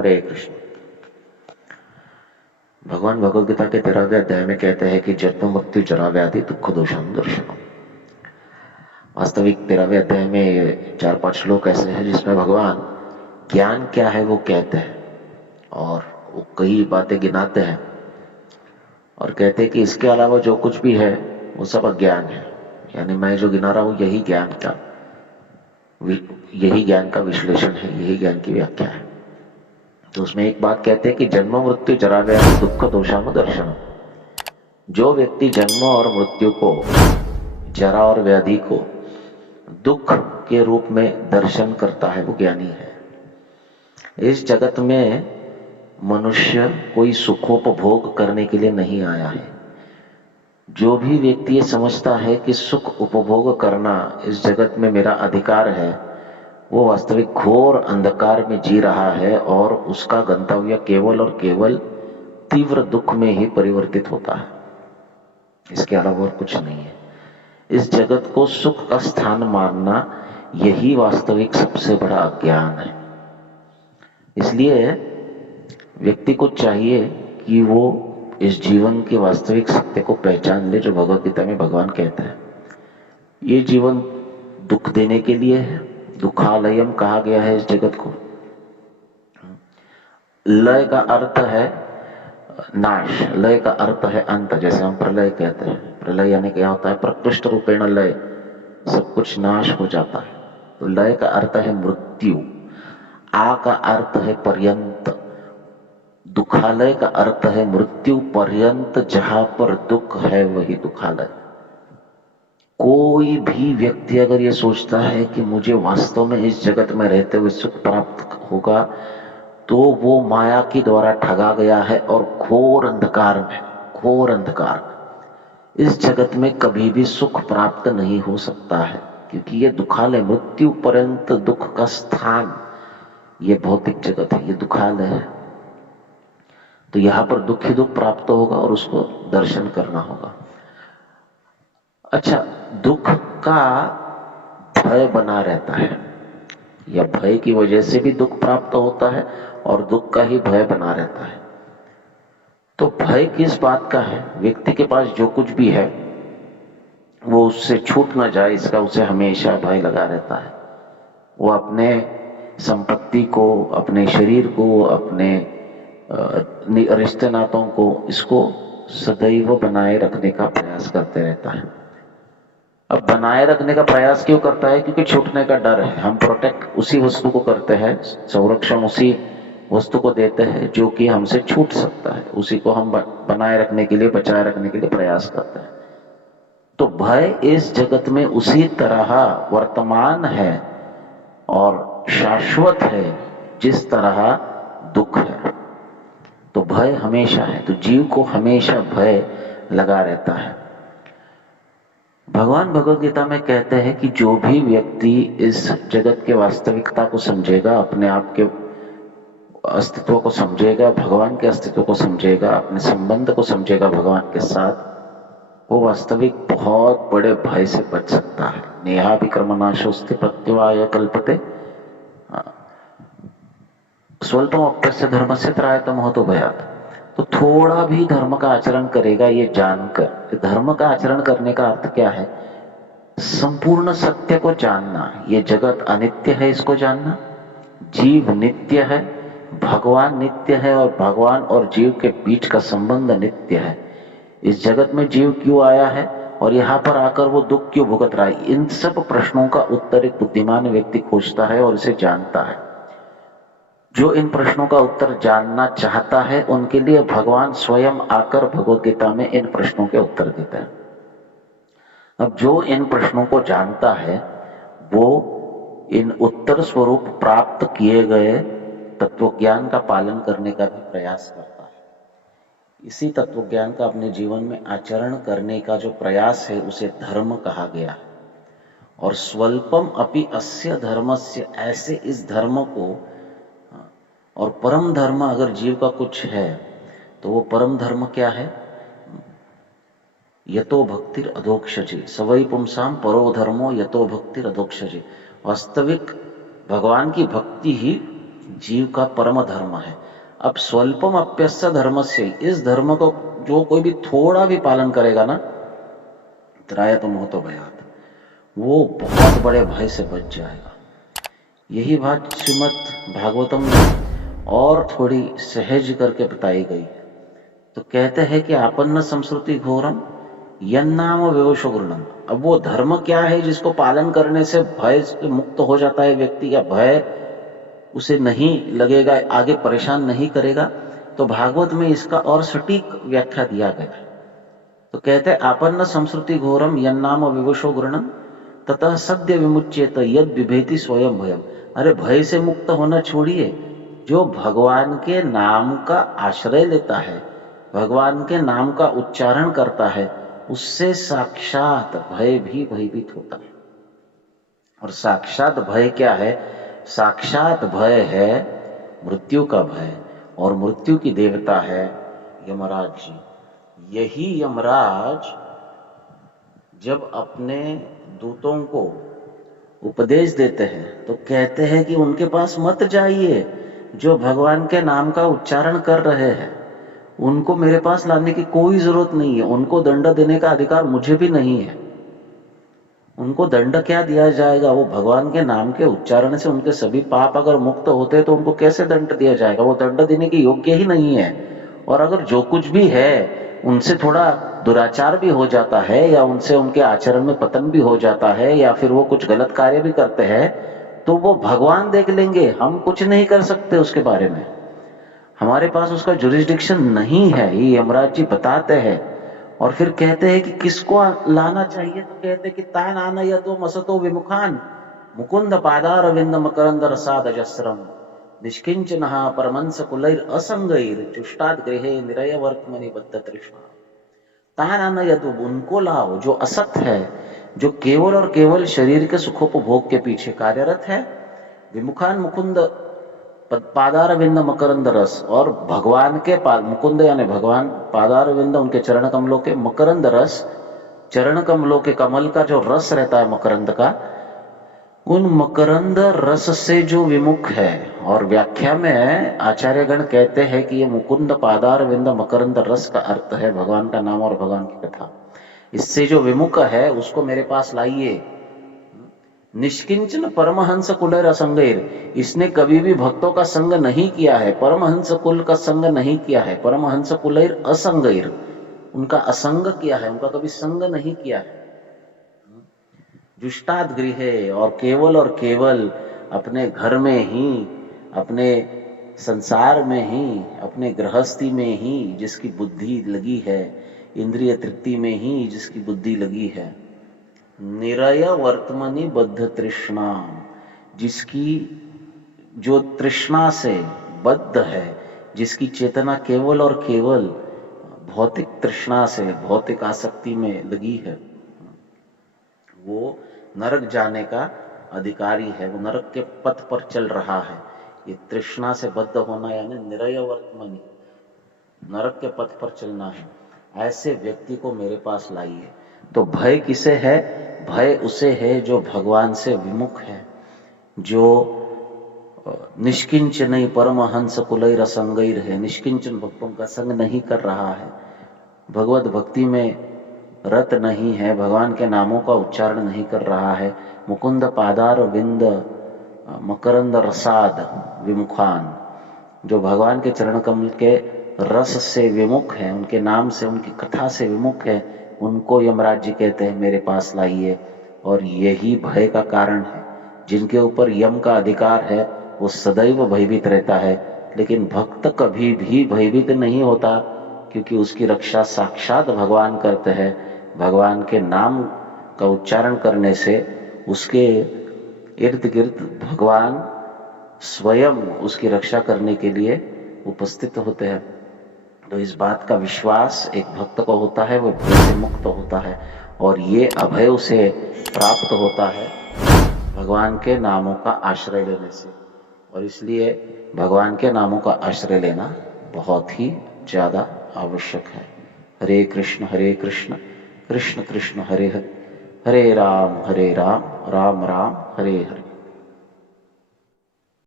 हरे कृष्ण। भगवान भगवद गीता के 13वें अध्याय में कहते हैं कि जन्म मृत्यु जरा व्याधि दुख दोषान दर्शनम। वास्तविक 13वें अध्याय में 4-5 श्लोक ऐसे हैं जिसमें भगवान ज्ञान क्या है वो कहते हैं और वो कई बातें गिनाते हैं और कहते हैं कि इसके अलावा जो कुछ भी है वो सब अज्ञान है। यानी मैं जो गिना रहा हूं यही ज्ञान का विश्लेषण है, यही ज्ञान की व्याख्या है। तो उसमें एक बात कहते हैं कि जन्म मृत्यु जरा व्याधि दुख दोषाम दर्शनम। जो व्यक्ति जन्म और मृत्यु को, जरा और व्याधि को दुख के रूप में दर्शन करता है वो ज्ञानी है। इस जगत में मनुष्य कोई सुखोपभोग करने के लिए नहीं आया है। जो भी व्यक्ति ये समझता है कि सुख उपभोग करना इस जगत में मेरा अधिकार है, वो वास्तविक घोर अंधकार में जी रहा है और उसका गंतव्य केवल और केवल तीव्र दुख में ही परिवर्तित होता है, इसके अलावा और कुछ नहीं है। इस जगत को सुख का स्थान मानना यही वास्तविक सबसे बड़ा अज्ञान है। इसलिए व्यक्ति को चाहिए कि वो इस जीवन के वास्तविक सत्य को पहचान ले, जो भगवद गीता में भगवान कहते हैं ये जीवन दुख देने के लिए है। दुखालयम कहा गया है इस जगत को। लय का अर्थ है नाश, लय का अर्थ है अंत। जैसे हम प्रलय कहते हैं, प्रलय यानी क्या होता है? प्रकृष्ट रूपेण लय, सब कुछ नाश हो जाता है। तो लय का अर्थ है मृत्यु। आ का अर्थ है पर्यंत। दुखालय का अर्थ है मृत्यु पर्यंत, जहां पर दुख है वही दुखालय। कोई भी व्यक्ति अगर ये सोचता है कि मुझे वास्तव में इस जगत में रहते हुए सुख प्राप्त होगा, तो वो माया के द्वारा ठगा गया है और घोर अंधकार में इस जगत में कभी भी सुख प्राप्त नहीं हो सकता है, क्योंकि ये दुखालय, मृत्यु पर्यंत दुख का स्थान ये भौतिक जगत है, ये दुखालय है। तो यहां पर दुख ही दुख प्राप्त होगा और उसको दर्शन करना होगा। अच्छा, दुख का भय बना रहता है, या भय की वजह से भी दुख प्राप्त होता है और दुख का ही भय बना रहता है। तो भय किस बात का है? व्यक्ति के पास जो कुछ भी है वो उससे छूट ना जाए, इसका उसे हमेशा भय लगा रहता है। वो अपने संपत्ति को, अपने शरीर को, अपने रिश्ते नातों को, इसको सदैव बनाए रखने का प्रयास करते रहता है। अब बनाए रखने का प्रयास क्यों करता है? क्योंकि छूटने का डर है। हम प्रोटेक्ट उसी वस्तु को करते हैं, संरक्षण उसी वस्तु को देते हैं जो कि हमसे छूट सकता है, उसी को हम बनाए रखने के लिए, बचाए रखने के लिए प्रयास करते हैं। तो भय इस जगत में उसी तरह वर्तमान है और शाश्वत है जिस तरह दुख है। तो भय हमेशा है, तो जीव को हमेशा भय लगा रहता है। भगवान भगवद गीता में कहते हैं कि जो भी व्यक्ति इस जगत के वास्तविकता को समझेगा, अपने आप के अस्तित्व को समझेगा, भगवान के अस्तित्व को समझेगा, अपने संबंध को समझेगा भगवान के साथ, वो वास्तविक बहुत बड़े भय से बच सकता है। नेहा विक्रमनाशोस्ति प्रत्युवाय कल्पते स्वल्पम अप्यस्य धर्मस्य त्रायतम होतो भयात्। तो थोड़ा भी धर्म का आचरण करेगा ये जानकर। धर्म का आचरण करने का अर्थ क्या है? संपूर्ण सत्य को जानना। ये जगत अनित्य है, इसको जानना। जीव नित्य है, भगवान नित्य है और भगवान और जीव के बीच का संबंध नित्य है। इस जगत में जीव क्यों आया है और यहाँ पर आकर वो दुख क्यों भुगत रहा है? इन सब प्रश्नों का उत्तर एक बुद्धिमान व्यक्ति खोजता है और इसे जानता है। जो इन प्रश्नों का उत्तर जानना चाहता है उनके लिए भगवान स्वयं आकर भगवद गीता में इन प्रश्नों के उत्तर देते हैं। अब जो इन प्रश्नों को जानता है वो इन उत्तर स्वरूप प्राप्त किए गए तत्वज्ञान का पालन करने का भी प्रयास करता है। इसी तत्वज्ञान का अपने जीवन में आचरण करने का जो प्रयास है उसे धर्म कहा गया है। और स्वल्पम अपि अस्य धर्मस्य, ऐसे इस धर्म को, और परम धर्म अगर जीव का कुछ है तो वो परम धर्म क्या है? यतो भक्तिर अधोक्षजे सवै पुंसाम परो धर्मो यतो भक्तिर अधोक्षजे। वास्तविक भगवान की भक्ति ही जीव का परम धर्म है। अब स्वल्पम अप्यस्य धर्मस्य, इस धर्म को जो कोई भी थोड़ा भी पालन करेगा ना, त्रायत मोहतो भयात, वो बहुत बड़े भय से बच जाएगा। यही बात श्रीमद् भागवतम में और थोड़ी सहज करके बताई गई है। तो कहते हैं कि आपन्न संस्कृति घोरम यन्नाम विवशो गृणम। अब वो धर्म क्या है जिसको पालन करने से भय से मुक्त हो जाता है व्यक्ति, या भय उसे नहीं लगेगा, आगे परेशान नहीं करेगा? तो भागवत में इसका और सटीक व्याख्या दिया गया है। तो कहते हैं आपन्न संस्कृति घोरम यन्नाम विवशो गृणम ततः सद्य विमुच्येत यद विभेति स्वयं भयम। अरे भय से मुक्त होना छोड़िए, जो भगवान के नाम का आश्रय लेता है, भगवान के नाम का उच्चारण करता है, उससे साक्षात भय भी भयभीत होता है। और साक्षात भय क्या है? साक्षात भय है मृत्यु का भय, और मृत्यु की देवता है यमराज जी। यही यमराज जब अपने दूतों को उपदेश देते हैं तो कहते हैं कि उनके पास मत जाइए, जो भगवान के नाम का उच्चारण कर रहे हैं उनको मेरे पास लाने की कोई जरूरत नहीं है, उनको दंड देने का अधिकार मुझे भी नहीं है। उनको दंड क्या दिया जाएगा? वो भगवान के नाम के उच्चारण से उनके सभी पाप अगर मुक्त होते तो उनको कैसे दंड दिया जाएगा? वो दंड देने के योग्य ही नहीं है। और अगर जो कुछ भी है उनसे थोड़ा दुराचार भी हो जाता है, या उनसे उनके आचरण में पतन भी हो जाता है, या फिर वो कुछ गलत कार्य भी करते हैं, तो वो भगवान देख लेंगे, हम कुछ नहीं कर सकते उसके बारे में, हमारे पास उसका जुरिस्डिक्शन नहीं है। ये यमराज जी बताते हैं। और फिर कहते हैं कि किसको लाना चाहिए? तो कहते हैं कि तान आनयतो मसतो विमुखान मुकुंद पादारविंद मकरंद रसाद अजस्रम निष्किंचनः परमंस कुलैर असंगैर चुष्टाद गृहे निरय वर्तमनि बद्ध तृष्णा। तान आनयतो, उनको लाओ जो असत है, जो केवल और केवल शरीर के सुखोपभोग के पीछे कार्यरत है। विमुखान मुकुंद पादारविंद मकरंद रस, और भगवान के मुकुंद यानी भगवान, पादारविंद उनके चरण कमलों के, मकरंद रस चरण कमलों के कमल का जो रस रहता है मकरंद का, उन मकरंद रस से जो विमुख है। और व्याख्या में आचार्यगण कहते हैं कि ये मुकुंद पादारविंद मकरंद रस का अर्थ है भगवान का नाम और भगवान की कथा। इससे जो विमुख है उसको मेरे पास लाइए। निष्किंचन परमहंस कुलैर असंगैर, इसने कभी भी भक्तों का संग नहीं किया है, परमहंस कुल का संग नहीं किया है। परमहंस कुलैर असंगैर, उनका असंग किया है, उनका कभी संग नहीं किया है। जुष्टाद गृहे, और केवल अपने घर में ही, अपने संसार में ही, अपने गृहस्थी में ही जिसकी बुद्धि लगी है, इंद्रिय तृप्ति में ही जिसकी बुद्धि लगी है, निरय वर्तमनि बद्ध तृष्णा, जिसकी जो तृष्णा से बद्ध है, जिसकी चेतना केवल और केवल भौतिक तृष्णा से, भौतिक आसक्ति में लगी है, वो नरक जाने का अधिकारी है, वो नरक के पथ पर चल रहा है। ये तृष्णा से बद्ध होना यानी निरय वर्तमनि, नरक के पथ पर चलना है। ऐसे व्यक्ति को मेरे पास लाइए। तो भय किसे है? भय उसे है जो भगवान से विमुख है, जो निष्किंचन परमहंस कुलैर असंगैर है, निष्किंचन भक्तों का संग नहीं कर रहा है, भगवत भक्ति में रत नहीं है, भगवान के नामों का उच्चारण नहीं कर रहा है। मुकुंद पादार विंद मकरंद रसाद विमुखान, जो भगवान के चरण कमल के रस से विमुख है, उनके नाम से, उनकी कथा से विमुख है, उनको यमराज जी कहते हैं मेरे पास लाइए। और यही भय का कारण है। जिनके ऊपर यम का अधिकार है वो सदैव भयभीत रहता है, लेकिन भक्त कभी भी भयभीत नहीं होता, क्योंकि उसकी रक्षा साक्षात भगवान करते हैं। भगवान के नाम का उच्चारण करने से उसके इर्द गिर्द भगवान स्वयं उसकी रक्षा करने के लिए उपस्थित होते हैं। तो इस बात का विश्वास एक भक्त को होता है, वो भय से मुक्त होता है, और ये अभय उसे प्राप्त होता है भगवान के नामों का आश्रय लेने से। और इसलिए भगवान के नामों का आश्रय लेना बहुत ही ज्यादा आवश्यक है। हरे कृष्ण कृष्ण कृष्ण हरे हरे, हरे राम राम राम हरे हरे।